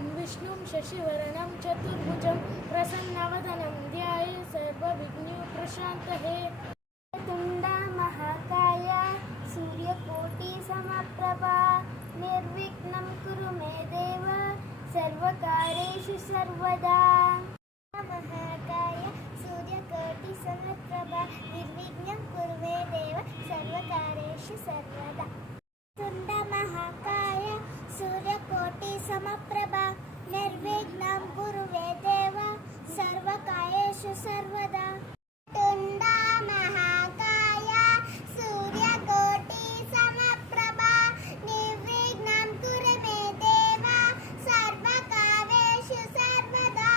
शुक्लाम्बरधरं विष्णुं शशिवर्णं चतुर्भुजं प्रसन्नवदनं ध्याये सर्वविघ्नोपशान्तये। तुण्डा महाकाय सूर्यकोटिसमप्रभा निर्विघ्नं कुरु मे देव सर्वकार्येषु सर्वदा। महाकाय सूर्यकोटिसमप्रभा निर्विघ्नं कुरु मे देव सर्वकार्येषु सर्वदा। तुण्ड महाकाय सूर्यकोटिसमप्रभा निर्विघ्नं कुरु मे देव सर्वकार्येषु सर्वदा। तुण्ड महाकाय सूर्यकोटिसमप्रभा निर्विघ्नं कुरु मे देव सर्वकार्येषु सर्वदा।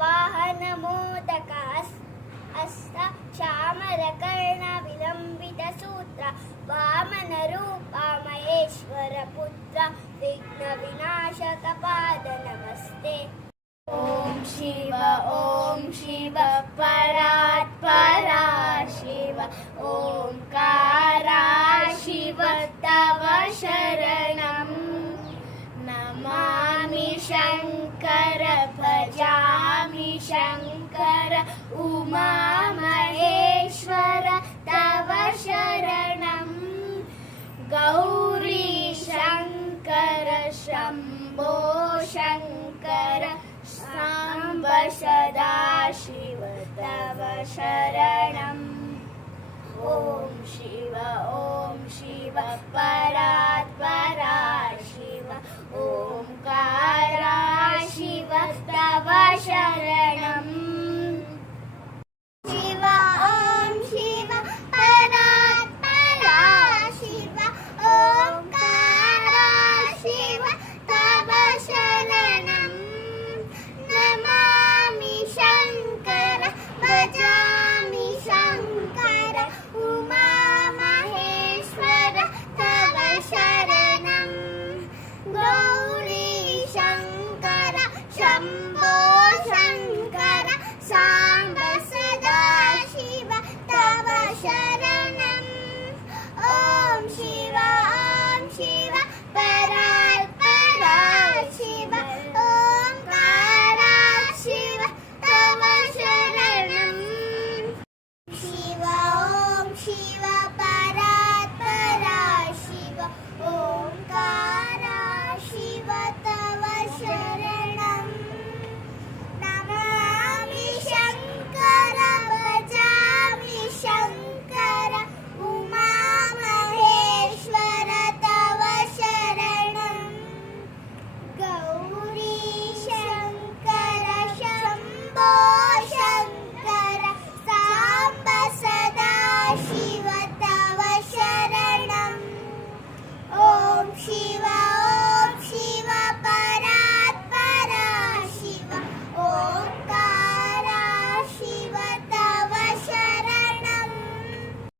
वाहनमोदक हस्त चामरकर्ण विलंबित सूत्र वामनरूप महेश्वर पुत्र विघ्न विनाशक पाद नमस्ते। ओम शिव परात्परा शिव ओंकारा शिव तव शरणं नमामि शंकर भजामि शंकर उमा महेश्वर तव शरणं गौरी शंकर शंभो शंकर सांब सदाशिव तव शरणम्। ओम शिव परात्परा शिव ओंकारा शिव तव शरणम्। शिव परात्परा शिव ओंकारा शिव तव शरणम् नमामि शंकर भजामि शंकर उमा महेश्वर तव शरणं गौरी शंकर शंभो शंकर सांब सदाशिव तव शरणम्। ओम शिव